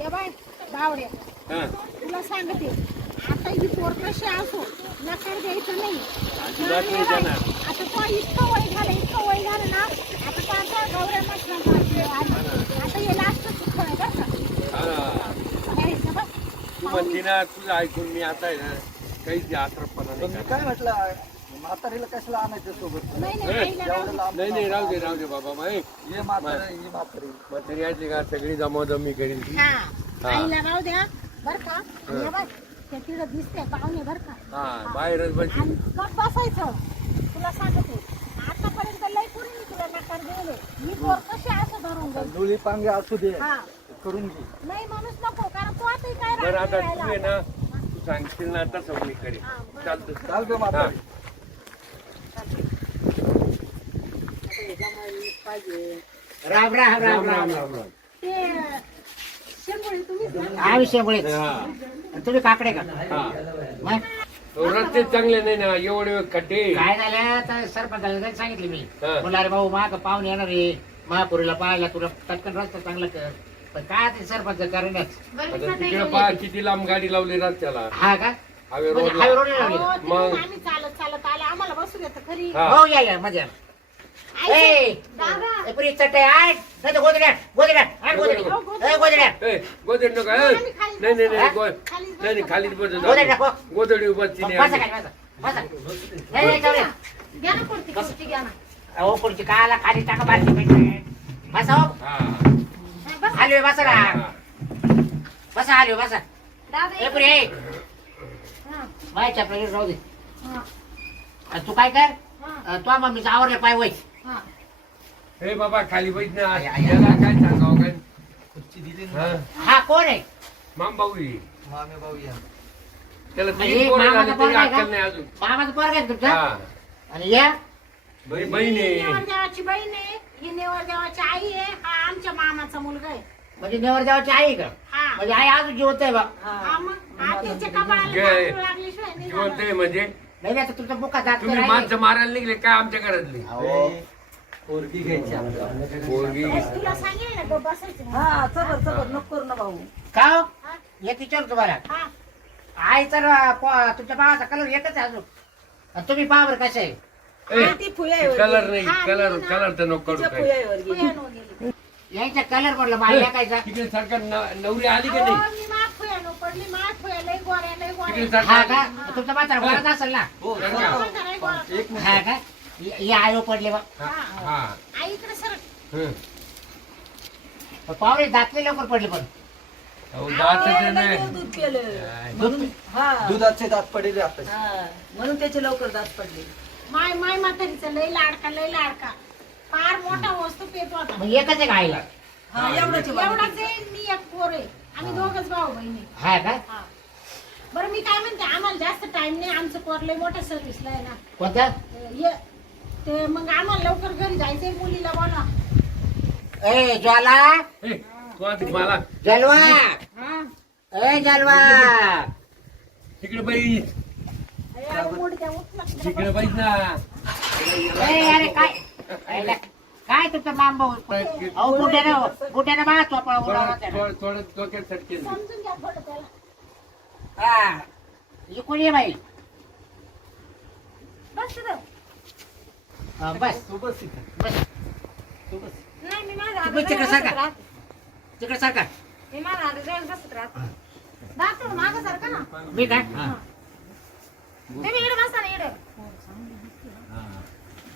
ये बाय बावड्या हा. तुला सांगते आता ही पोर कशी असो नकार द्यायचं नाही अजिबात नाही ये बाय, देणार. आता तो इतकं वय झालं इतकं वय झालं ना आता तो आता गौऱ्या मसला आता हे लास्ट सुख आहे बरं का हा. हे इथं बघ. तू म्हणते ना तुझं ऐकून मी आता आहे ना काहीच पण मी. काय म्हटलं म्हातारीला कशाला आणायचं सोबत? नाही नाही राहू दे. एवढं नाही नाही राहू दे बाबा माय ये म्हातारी ही म्हातारी. यायची का? सगळी जमाजमी करीन ती. आईला राहू द्या बर का? आणि हे बघ ते तिथं दिसते पाहुणे बर का? हा बाहेरच बस आणि गप बसायचं. तुला सांगते आतापर्यंत लय पुरी मी तुला नकार दिले ही पोर कशी असं धरून जाईल? जुळी पांगे असू दे. हा. करून घे. नाही माणूस नको कारण तू आता काय बरं राहत आता तू आहे राहिला. ना. तू सांगशील ना तसं मी करेन हा, बरं. चालतं चाल गं म्हातारी राम राम राम राम राम. ते शेंगोळी तुम्हीच ना? हा विषय मुळे हा तुम्ही काकडे का? हा. मग? रस्ते चांगले नाही ना एवढे खड्डे काय झालं? तर सरपंचाला काही सांगितले मी. हा. म्हणलं अरे भाऊ माग पाहुणे येणार आहे. महापुरीला पाहायला तुला टक्कन रस्ता चांगला कर. पण काय ते सरपंच करणच आता तिकडे पहा किती लांब गाडी लावली रस्त्याला. हा का? हवे म्हणजे रोडला. हायवे लागले तिकडून मग? आम्ही चालत चालत आलो. आम्हाला बसू देत खरी. हा. हो या या मजा. गोदडी. गोदड्या. ए, गोदड्या ए, गोदडी नको खाली नाही नाही नाही बसतो. गो- खालीच नाही नाही बस गोदडी ना अहो पुढची काला खाली टाका मिनिट बसा हो. हा. हा, बस. आलो बसा ना हा. बसा आलो बसा. दादा ए पुरी ए. हा, माय चपला राहू दे. हा, तू काय कर? अं, तू मम्मीचा आवडलं पाय वय. हा. बाबा खाली बैठ ना. याला काय सांगावं काय? खुर्ची दिली ना. हा? हा कोण आहे? माम भाऊ आहे. मामे भाऊ या. त्याला तीन पोरं मामाचा झाली तरी पोरगा आहे अक्कल? नाही अजून. मामाचं पोरग आहे तुमचा? हा. आणि या? बहीण बहीण ही आहे नेवरदेवाची बहीण आहे. ही नेवरदेवाची आई आहे. हा आमच्या मामाचा मुलगा आहे. म्हणजे नेवरदेवाची आई का? हा. म्हणजे आई अजून जिवंत आहे बा. हा मग आत्याच्या कपाळाला जे- तांदूळ लागल्याशिवाय नाही जिवंत जाणार. आहे म्हणजे. नाही नाही, आता तुमचा बुका तुम्ही माणसं मारायला निघले काय आमच्या घरातली? अहो, पोरगी घ्यायची आपल्याला. पोरगी. तुला सांगेल ना बसायचं. हा चबर चबर नको करू ना भाऊ. का हो? एक विचार तुम्हाला. हा. आई तर अं, पो- तुमच्या भावाचा कलर एकच आहे अजून. आणि तुम्ही पहा बरं कसं आहे. हा, ती फुयाईवर कलर. नाही हा, कलर ना- कलर तर नको करू तिच्या काय गेली. यांचा कलर म्हटलं माझ्या कायचा तिकडे सरकार न- नवरी आली का अहो, नाही मी माग फुयानो पडली माग फुया लय गोऱ्या लय तिकडे गोऱ्या सरकार का? तुमचा म्हातारा बोलत असेल ना? हो? एक मिनिट. हा का? हे आयो पडले बा. हा हा. आई इकडे सर. हं. पावले दातले लवकर पडले पण. अहो, नाही. दूध पिलं काय. म्हणून हा. दुधाचे दात पडले आता. हा. म्हणून त्याचे लवकर दात पडले. माय माय म्हातारीचा लय लाडका लय लाडका. फार मोठा वस्तू पेत होता मग एकच आहे का आईला. हा एवढाच एवढाच आहे मी एक पोर आहे. आम्ही दोघच भाऊ बहिणी. हा का? हा. बरं मी काय म्हणते आम्हाला जास्त टाइम नाही. आमचं पोर लय मोठ्या सर्व्हिसला आहे ना. कोणता? ये ते मग आम्हाला लवकर घरी जायचंय मुलीला बोला ए ज्वाला. ए, तू आधी मला. जलवा हा. ए जलवा तिकडे बाई. अरे, मुडद्या उठला. तिकडे बाई ना ए अरे काय? आईला, काय तुमचं मांब अहो बुट्यानं बुट्यानं बा चोपळा उडवला त्यानं. थोडं थोडं डोक्यात सटकेल समजून घ्या थोडं त्याला. हा. ही कोणी आहे बाई. बस तिथं. हा, बस तू बस इथं. बस तू बस. नाही मी माझ्या तू तिकडे आधी सारखा. बसत राहत. तिकडे सारखा. मी माझ्या आधी जाऊन बसत राहत. दाखव मागं सारखा ना. मी काय? हा. तुम्ही इकडे बसा ना इकडे.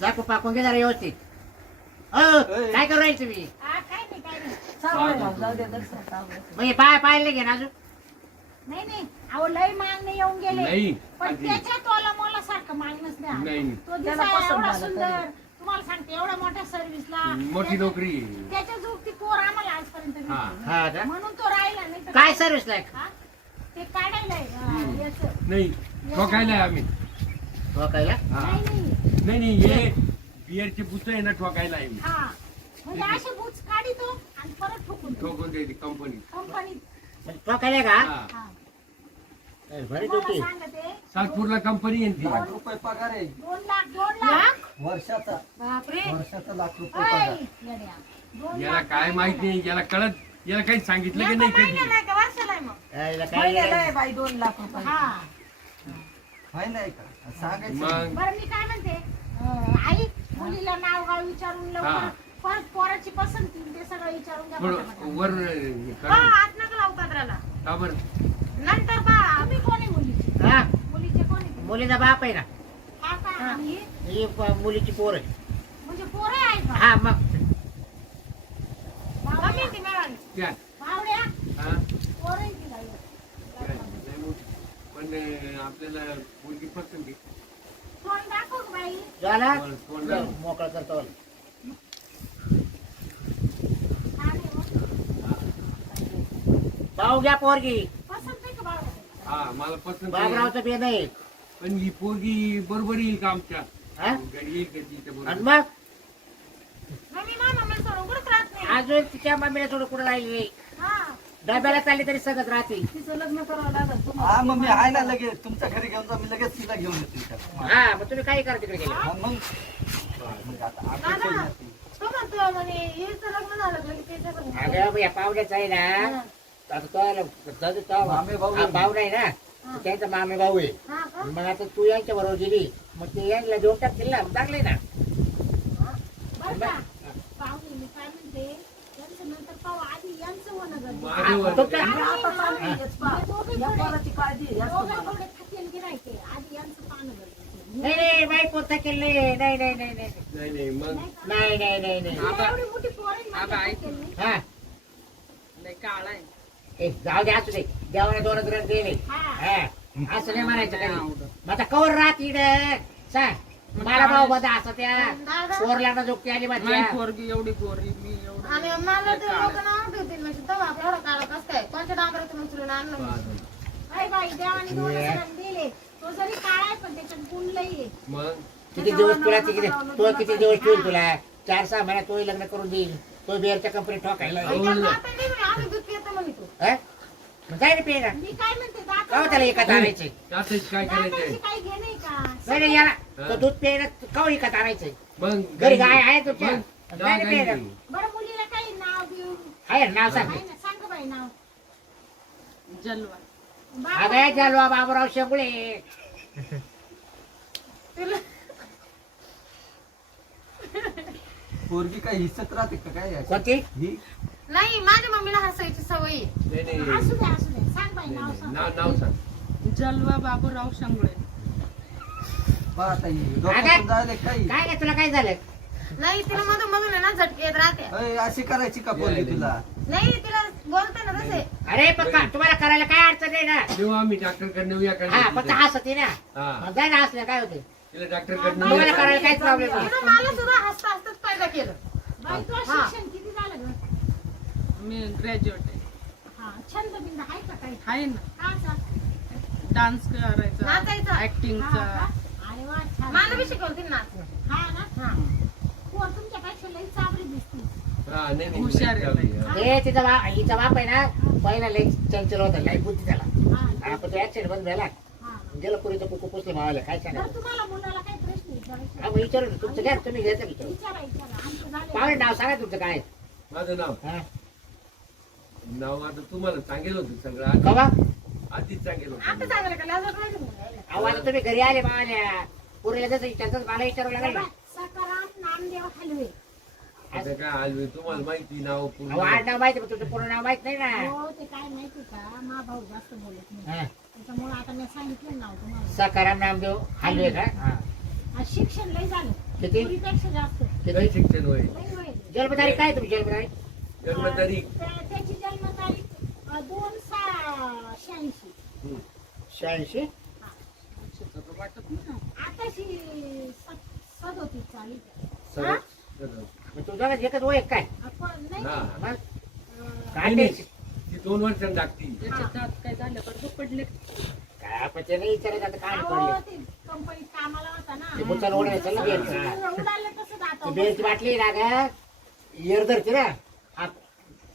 दाखव पाकून घे जरा व्यवस्थित. अ, काय करू राहील तुम्ही? हा, काय नाही नाही. म्हणजे पाय पाहिले घे ना अजून? नाही नाही. अहो लय मागणे येऊन गेले. नाही पण. त्याच्या तोला सारखं मागणंच नाही नाही तो त्याला दिसायला पसंत एवढा झालं सुंदर तुम्हाला सांगते एवढ्या मोठ्या सर्व्हिसला मोठी नोकरी आहे. त्याच्या जोगती पोर आम्हाला आजपर्यंत भेटली. हा. हा का? म्हणून तो राहिला नाही तर काय सर्विस लायक हा? ते काढायला आहे, याचं. नाही ठोकायला आहे आम्ही ठोकायला हा. नाही नाही नाही नाही हे बिअरचे पुस्त आहे ना ठोकायला आहे मी हा म्हणजे असे बुच काढितो आणि परत ठोकून ठोकून द्यायची कंपनी कंपनीत म्हणजे ठोकायला का हा हा. तुम्हाला सांगते सातपूरला कंपनी आहे ती. लाख रुपये पगार आहे. दोन लाख दोन लाख. वर्षाचा. बापरे. वर्षाचा लाख रुपये ऐ, पगार. येड्या. दोन याला लाख काय नाही माहीत नाही याला कळत याला काही सांगितलं की नाही कधी? आहे का वर्षाला आहे मग. यायला काय महिन्याला आहे बाई दोन लाख रुपये. हा. हाय नाही का? सांगायचं मग? बरं मी काय म्हणते अं, आई मुलीला नाव गाव विचारून हा. लवकर. परत पोराची पसंती ते सगळं विचारून घ्या पण पटापटा. वर हा आत नका लावू पत्राला का बरं? नंतर पहा तुम्ही कोणी मुलीची हा? मुलीचे कोणी मुलीचा बाप आहे ना काका आणि ही प- मुलीची पोर आहे म्हणजे पोरं आहे का? हा मग. कमी ती मिळाली. क्या भावड्या? हा. पोरं आहे ती बाई. काय? नाही मोठी. पण अं, आपल्याला मुलगी पसंत आहे. तोंड दाखव गं बाई. झाला? कोण- कोण चल, मोकळं करतो आहे हो. घ्या पोरगी पसंत आहे का भावड्या हा मला पसंत आहे. बाबरावचं बे नाही. पण ही पोरगी बरोबर येईल का आमच्या. हा? घरी येईल का तिच्या आणि बरोबर? मग मग? मी मामा मला सोडून कुठंच राहत नाही. अजून तिच्या मम्मीला थोडं कुठं राहिली हा. डब्याला चालली तरी सगळं राहते. तिचं लग्न करावं लागेल हा तुम्हाला. मग मी आहे ना लगेच. तुमच्या घरी घेऊन जा मी लगेच तिला घेऊन येते इकडं. हा मग तुम्ही काय करा तिकडे गेले हा, मग. मग आता आपण दादा, काही नाही. तो म्हणतो म्हणे हिचं लग्न झालं का झालं? अगं या पाहुण्याचं आहे ना आता तो आला- तो- मामे भाऊ हा, आहे. भाऊ नाही ना. त्यांचा मामे भाऊ आहे हा का? मग आता तू यांच्या बरोबर गेली मग ते यांना देऊन टाकतील ना चांगले ना बरं का? पाहुणे मी काय म्हणते, यांचं नंतर पाहू, आधी यांचं होणं गरजेचं आहे. माझं वर- तुमच्या- आणि आता चालू आहे हेच पहा. दोघे या थोडे- पोराची काळजी आहे, जास्त दोघे मला. थोडे थकेल की नाही ते, आधी यांचं पाहणं गरजेचं आहे. नाही नाही बाई कोणता केले नाही नाही नाही नाही नाही नाही नाही मग नाही का? नाही नाही नाही नाही एवढी मोठी पोरं आहे, माझ्या थकेल नाही. हा लय काळा आहे ए, जाऊ दे असू दे. देवाने दोनच ग्रंथ दिले. हा. हा. असं नाही म्हणायचं कधी. मग आता कवर राहत सांग मला भाऊ बघा असं त्या दादा, पोरला जोगती आली माझ्या पोरगी एवढी पोरगी मी एवढी. आणि मला ते लोक नाव ठेवतील म्हणजे तेव्हा एवढं काळं कसं काय? कोणत्या डांबरातून उचलून आणलं? मी? अरे बाई देवाने दोन रंग दिले. तो जरी काळा आहे पण त्याच्यात गुण लई आहे मग किती दिवस तुला तिकडे? तो किती दिवस ठेवईल तुला? चार सहा महिन्यात तोही लग्न करून देईल. तो बिअरच्या कंपनीत ठोकायला आणि त्यात आता नाही म्हणे, आम्ही दूध पितो म्हणे तो? मग जाय रे पेगा मी काय म्हणते का त्याला एका दाखव आणायचे त्यातच काय करायचंय दादाची काही घे नाही का? नाही नाही याला. तो दूध एका मग घरी गाय आहे तुमच्या. मग जाय रे पेगा गाय बरं मुलीला काही नाव बिव आहे ना, नाव सांग. आहे ना सांग गं बाई नाव. जलवा. बाबा, अगं बाबूराव शेंगुळे. तुला पोरगी काय हिसत राहते का काय? कोणती? ही? नाही माझ्या मम्मीला हसायची सवय आहे. नाही नाही असू दे असू दे. सांग बाई नाही, नाव नाही. सांग. नाव नाव सांग. जलवा बाबूराव शांगुळे. जायला काही. काय काय तुला काय झालं? नाही तिला मधून मधून आहे ना झटके येत राहते. अय, अशी करायची का पोरगी तुला? नाही तिला बोलते ना तसे अरे पण का तुम्हाला करायला काय अडचण नाही ना? जेव्हा आम्ही डॉक्टरकडे नेऊया का हा फक्त नाही हसते ना. हा. मग जाय ना हसल्या काय होते तिला डॉक्टरकडे तुम्हाला नेऊया करायला काहीच प्रॉब्लेम नाही. तिनं मला सुद्धा हसता हसताच पैदा केलं. बाई तुला हा. शिक्षण मी ग्रॅज्युएट आहे. हा छंद बिंद आहे का काही? आहे ना. का असा? डान्स करायचा नाचायचं? हा ऍक्टिंगचा का? अरे वा छान. मला बी शिकवतील नाच हा ना? हा. पोर तुमच्यापेक्षा लई चांगली दिसते. हा नाही नाही हुशार आहे नाही. हा. हे तिचा हिचा बाप आहे ना पहिला लई चंचल होता लई बुद्धी त्याला. हा. आपण तो ऍक्सिडेंट बंद झाला. हा. गेला पुरीचं कुकू पुसले मावाला काय बरं सांगा तुम्हाला मुलाला काही प्रश्न विचारायचे हा मग विचारू ना, तुमचं घ्या तुम्ही घ्यायचं विचारू विचारा विचारा. आमचं पाहुणे झालं नाव सांगा तुमचं काय माझं नाव? हा. नाव आता तुम्हाला सांगेल होतं सगळं. आधी- कवा? आधीच सांगेल आता होतं सांगायला का? लाजत नाही तुम्ही? तुम्ही घरी आले मावाल्या. पुरीला जसं विचारतं मला विचारावं लागेल. ना सकाराम नामदेव हलवे. आता काय तुम्हाला माहिती नाव अहो पूर्ण नाव माहिती पण तुमचं पूर्ण नाव माहीत नाही ना. हो ते काय माहिती का? मा भाऊ जास्त बोलत नाही. हा. त्याच्यामुळे आता मी सांगितलं नाव तुम्हाला. सकाराम नामदेव हलवे का? हा. आज शिक्षण लय झालं. किती? जास्त. किती? शिक्षण लय वय. जन्मतारीख काय तुमची? जन्मतारीख? जन्मतारीख? त्या- त्याची जन्मतारीख दोन सहा शहाऐंशी. हम्म. शहाऐंशी. आताशी सद- सदोतीस चाळीस. सरळ-? सरळ. मग तुझा एकच वय काय? काय नाही, ते- दोन त्याचे दात काय झालं? पण पडले. काय आपण ते नाही विचारायचं आता काय पडले? ते कंपनीत कामाला होता ना. ते बुचाला उडायचं ना बेलचा बाटली ना ग इयर धरते ना.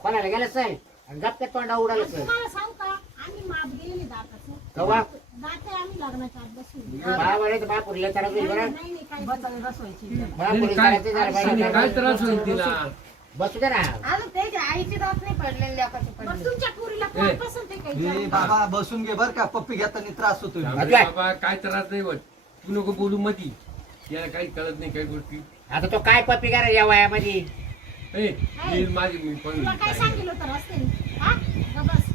कोणाला गेलं सर? आणि गप्प्यात तोंडा उडालं आणि सर. तुम्हाला सांगू का आम्ही माप गेलेले दाताचं. कवा? दाते आम्ही लग्नाच्या आत बसून. बाबा बापूरला त्रास होईल बरं. नाही नाही काही बसायला बसवायची नाही, बापूरला काय त्रास झाला नाही, काय पाहिजे त्रास होईल तिला? बसू दे ना. अजून त्याच्या आईची दात नाही पडलेली लेकाची मग पडली तुमच्या पुरीला कोण ए. पसंत आहे ए, काही बाबा बसून घे बर का पप्पी घेताना त्रास होतोय. थांब रे बाबा काय त्रास नाही होत. तू नको बोलू मधी. याला काही कळत नाही काही गोष्टी. आता तो काय पप्पी करा या वयामध्ये? माझी मी पण तुला काय सांगितलं होतं रस्त्याने? हा? ग बस.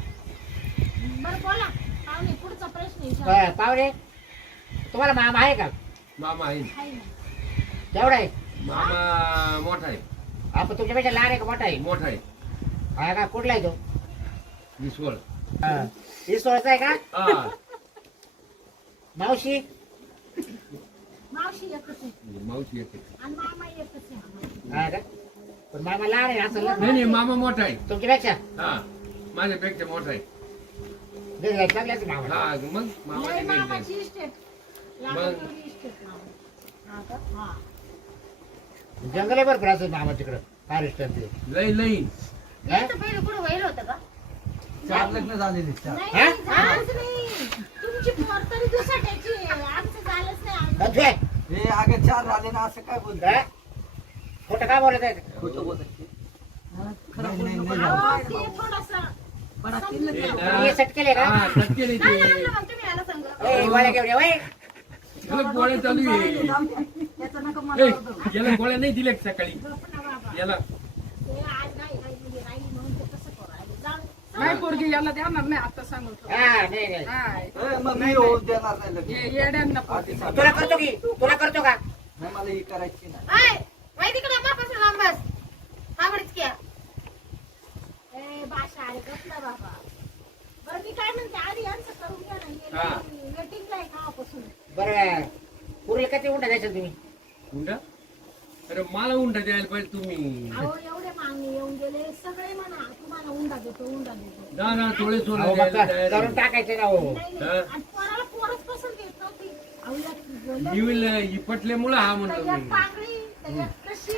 बरं बोला. पाहुणे पुढचा प्रश्न विचारा. प- पाहुणे तुम्हाला मामा आहे का? मामा आहे. आहे ना. तेवढा आहे? मामा मोठा आहे. आपण तुमच्यापेक्षा लहान आहे का मोठा आहे? मोठा आहे. का? कुठला आहे तो? विश्वळ हा. ईश्वरचा आहे का? हा. मावशी? मावशी एकच आहे. मावशी येते आणि मामा एकच आहे. हा का? पण मामा लहान आहे असं नाही नाही मामा मोठा आहे. तुमच्यापेक्षा? हा माझ्यापेक्षा मोठा आहे. लागल्याच मामा. हा मग लय मामाची नाही मामाची इस्टेट. लाखाची इस्टेट हा का? हा. जंगल आहे भरपूर असं मामा तिकडं? फॉरेस्टर ते लई लई. पहिले कुठं होतं का? चार लग्न झालेले चार. नाही हा? नाही, झालंच नाही. तुमची पोर तरी दुसऱ्याची आमचं झालंच नाही अजून. बघतोय? हे अगं चार झाले ना असं काय बोलतो हा? खोटं का बोलत आहे खोटं बोलत सट केले का हा काय गोळ्या घेऊन ये, वय. त्याला गोळ्या चालू आहे ए, याला गोळ्या नाही दिल्या का सकाळी. याला नाही पोरगी याला देणार नाही आता सांगून ठेव. हा, नाही, नाही. हाय. ए, मग मी होऊ देणार नाही लग्न. ये- येड्यांना पोरगी. आधी सांग. तुला करतो की तुला करतो का नाही मला ही करायची नाही हाय माहिती का मापासून लांब बस आवडीच क्या ए, बाशा अरे गप ना बाबा. बरं मी काय म्हणते आधी यांचं करून घ्या हा. ना वेटिंगला आहे कावापासून बरं पुरेल किती उंडा द्यायचं तुम्ही? उंडा? अरे मला उंडा द्यायला पाहिजे तुम्ही. अहो एवढे मागणी येऊन गेले. सगळे म्हणा तुम्हाला उंडा देतो उंडा देतो. थोडे अहो, मग का- करून. टाकायचं ना हो. नाही नाही. हा. आणि पोराला पोरच पसंत येत नव्हती. अहो, यात बोलले. निविल पटल्यामुळं म्हणतो त्याच्यात मी. त्याच्यात कशी.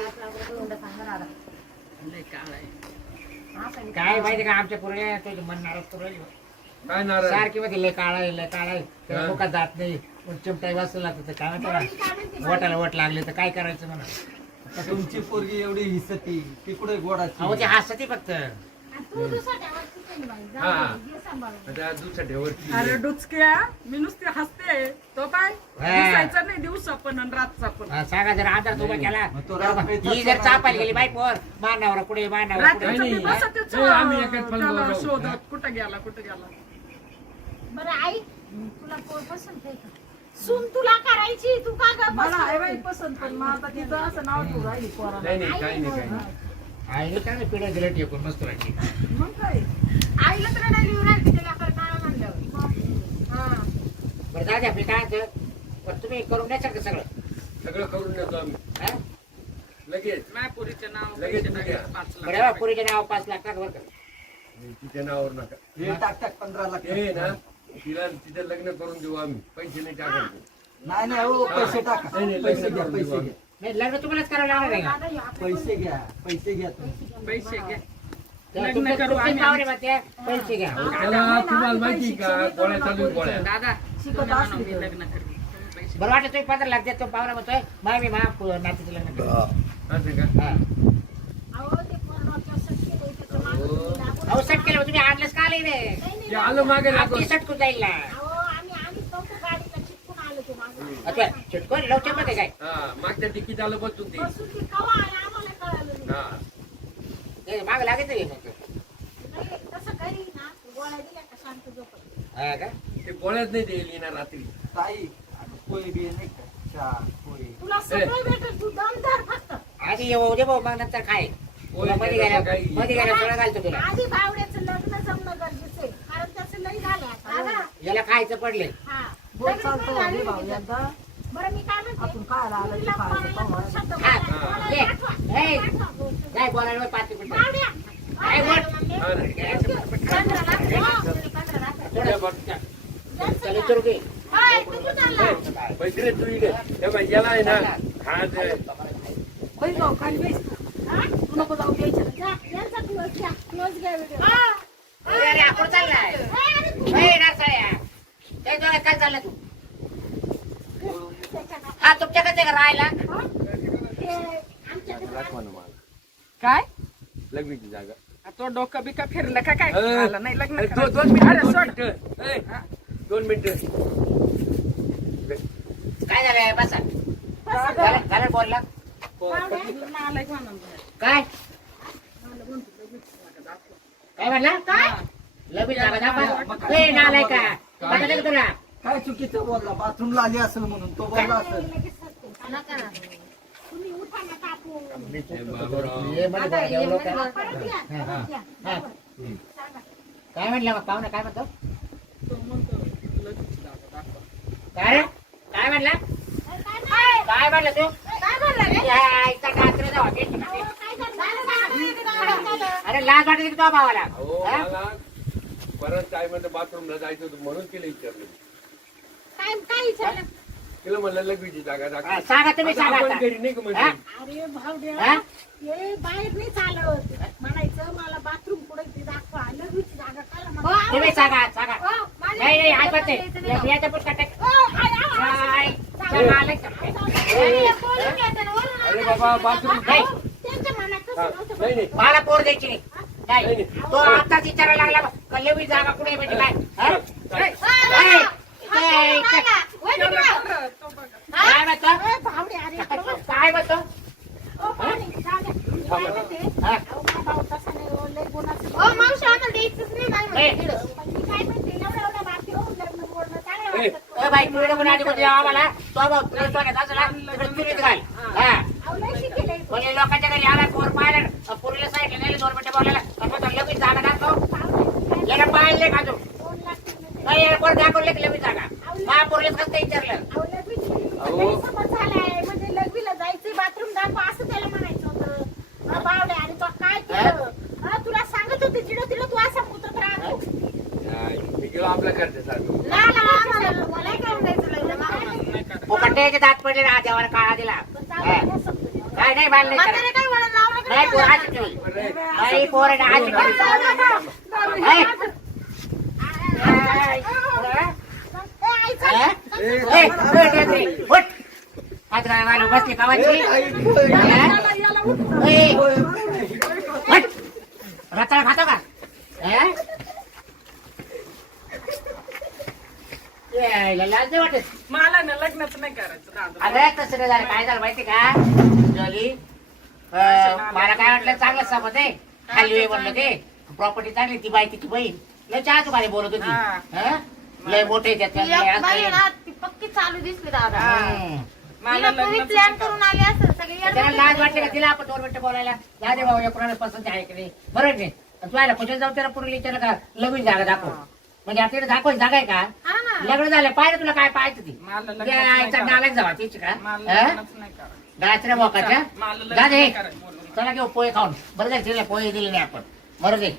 काय माहिती का आमच्या पुरे तुझी मन नाराज करू राहिली. काय नाराज? सारखी मध्ये लय काळा आहे लय काळा आहे. हा. जात नाही. पण चिमटाई वाचला तर मी काय म्हणते म्हणतो वटाला वट लागले तर काय करायचं म्हणा तुमची पोरगी एवढी हिसती ती कुठे अहो ते गोडाची हसती फक्त. हा. आता अरे डुचक्या मी नुसती हसते. तो काय? हा. दिसायचा नाही दिवसा पण आणि रातचा पण. हा, सांगा जर आधार उभा केला. मग तो रात पेचा ही जर चापायला. गेली बाई पोर. मानावर कुठे मानावर रात्रीचं नाही. आम्ही एकाच त्याला राहू. शोधत. कुठं गेला कुठं गेला? बरं आई तुला पोर पसंत आहे का? सून तुला करायची तू का ग मला आहे बसली? बाई पसंत पण मग आता तिचं असं नाव ठेवू राहिली पोराला. नाही नाही काही नाही काही नाही. आईने काय नाही पिढ्या दिल्या टेकून मस्त राहायची मग काय? आईला तर रडायला येऊन राहिली त्याला आपण काळा म्हणल्यावर हा. बरं दादा आपली काय? पण तुम्ही करून द्याल का सगळं. सगळं करून देतो आम्ही. हा? लगेच. मायपुरीचे नाव लगेच पैसे उद्या. बरं बा, पुरीचे नाव पाच लाख टाक बरं का. तिच्या नावावर नका. हे? टाक टाक पंधरा लाख. ना तिला तिथे लग्न करून देऊ आम्ही. पैसे नाही टाकायचे. नाही नाही हो पैसे टाका. नाही, नाही, पैसे लग्न घ्या करून पैसे देऊ घ्या. नाही लग्न तुम्हालाच करावं लागणार आहे का? पैसे घ्या पैसे घ्या तुम्ही. पैसे घ्या. तेव्हा लग्न तुमचे- करू तुमचे आम्ही. पाहुणे मग ते पैसे घ्या. त्याला तुम्हाला माहिती का? गोळ्या चालू आहे गोळ्या. दादा तुम्ही म्हणा मी लग्न करेन तुम्ही पैसे. बरं वाटतं तुम्ही पंधरा लाख देतो पाहुणा म्हणतोय मा मी मा नातीचं लग्न करतो. असं का? हा. अहो, ते सट केलं तुम्ही आणलंच का आले रे ते आलं मागे लागून. सटकून जाईल ना अहो, आम्ही आम्ही नव्हतो गाडीला चिटकून आलो ते मागं. अच्छा चिटकून लवकरमध्ये काय? हा मागच्या टिकीट आलं बसून ते. बसून ते कवा आले आम्हाला कळालं नाही. हा. ते माग लागेल तरी मग नाही, तसं करी ना. गोळ्या दिल्या का शांत झोपत हा का? ते गोळ्यात नाही देईल ना रात्री. ताई आता पोळी बी नाही का? चहा पोळी तुला सगळं भेटेल तू दमदार फक्त. आधी येऊ दे भाऊ मग नंतर खाय. तुला मध्ये घालतो तुला. आधी बावड्याचं लग्न जमणं गरजेचं आहे कारण त्याचं लई झालं आता. दादा, याला खायचं पडले हा. बोल लग्न चालतो पण झालं हो, भाऊ तिचं. एकदा बरं मी काय म्हणते आपण काय आलं ते मुलीला खायचं पोराला पाहू. दोन शब्द. बोलायला- ये. बोलायला ए. पाठवा. काय बोलायला पाच मिनिटं बावड्या. काय बोल? मम्मी. हा हो, चल विचारू होय, तू कुठं चालला? पैसे तुझी. हे बाई, याला आहे ना हा होय भाऊ खाली बेस हा? तू नको जाऊ द्यायचं जा, यांचा close घ्या, close घ्या video. अरे अरे आपण चाललाय ए, अरे तू- ए, नारसाळ्या. ते डोळ्यात काय चाललं तू? हा तुमच्याकडे का राहायला? काय? लग्नाची जागा. तो डोकं बिका फिरलं का काय? मला नाही लग्न अरे, करायचं. दोन दोन मिनिटं अरे, दोन सोड. मिनिटं. ए, दोन मिनिटं. काय झालंय? बसा. झालं झालं बोलला नालायक म्हणून बाहेर. काय? काय म्हणला? काय? लबी जागा दाखवा ए काय चुकीचं बोलला? बाथरूमला आली असेल म्हणून. तो बोलला असेल. काय? म्हटलं मग? पाहुणा काय म्हणतो? तो. काय काय म्हणला? अरे काय म्हणलं तू? अरे लाज वाटते की तुझ्या भावाला? परत काय म्हणतं बाथरूमला जायचं होतं म्हणून तिला विचारलं. काय काय विचारलं? तिला म्हणलं लग्नाची जागा हा, दाखव सांगा तुम्ही आता सांगा आपण आता. घरी नाही का म्हणजे? अरे हा? हे बाहेर नाही चालत. म्हणायचं मला बाथरूम पुढे ते दाखवा. लगेच जागा काला हो, तुम्ही सांगा सांगा. हो, माझ्या- नाही नाही ऐकत नाही. याच्या पुस्तकात टाक. हो, आय, आय, आय. काय? चला, आलं का? अरे, बोलून घ्या त्याला, वरून अरे आणा. बाबा बाथरूम नाही. त्यांच्या मनात कसं हा, नव्हतं नाही नाही. मला पोर द्यायची नाही. नाही. नाही, तो आताच विचारायला लागला कल्लेवी जागा कुठे म्हणजे काय हा? काय? ए, ए, इकडे. वय तिकडं. बरं, तो बघा. काय म्हणतो? ए, भावडे, अरे बरोबर. काय म्हणतो? हो, काय म्हणते, नाही, आम्हाला नाही नाही ए. बाई तू इकडे कोणी तो भाऊ तुला सोन्यात असला तिकडे चुरीत घाल हा. कोणी लोकांच्या घरी आला पोर पाहिला पोरीला साईडला नेले दोन मिनिटं बोलायला. मग लगेच जागा याला पाहिले का तू. नाही याला पोर दाखवले की लगेच जागा महापोरले कसं विचारलं अहो, झालाय. म्हणजे लग्नीला जायचंय बाथरूम दाखवा असं त्याला म्हणायचं होतं बावडे आणि तो काय केलं तुला सांगत होते चिडो तिडो तू असा मुतत राहतो नाही, मी गेलो आपल्या घरच्यासाठी ला, ला, आम्हाला मला काय करून द्यायचं लग्न मामाला? नाही करायचं. फुकट्याचे दात पडले ना देवाला काळा दिला पण हा. नाही समजत. काय नाही नाही म्हातारे करत. काय वळण लावलं का नाही नाही? पोर ठेवली अरे, नाही पोर आहे ना हात ठेवली. बसली कावाची रताळ खातो का ए? यायला लाज नाही वाटत मला ना लग्नच नाही करायचं अरे तसं नाही झालं. काय झालं माहिती का जॉली मला काय वाटलं चांगलं समज आहे खाली म्हणलं ते. प्रॉपर्टी चांगली ती बाई तिची बहीण. लय चहा तुकाने बोलत होती. हा. हं? लय मोठे ती एक बाई आहे ना, ती पक्की चालू दिसली दादा. मला तिला प्लॅन करून आले असेल सगळे त्याला येडे लाज वाटली का तिला? आपण दोन मिनिटं बोलायला. जा दे भाऊ या कुणाला पसंत आहे की नाही? बरोबर नाही आणि तू आला कुठे जाऊ त्याला पूर्वी विचारलं का जागा दाखव. म्हणजे आपल्याला दाखवायची जागा आहे का? हा ना. लग्न झालं पाहिजे तुला काय पाहायचं ती. मला लग्नच त्या नाही आईचा करायचं. नालायक जावा तिची का? मला हं? लग्नच नाही करायचं. गायत्री मोकाच्या? मला लग्न जा दे. नाही करायचं बोलून. चला घेऊ पोहे खाऊन. बरं जाईल तिला पोहे दिले नाही आपण. बरं दे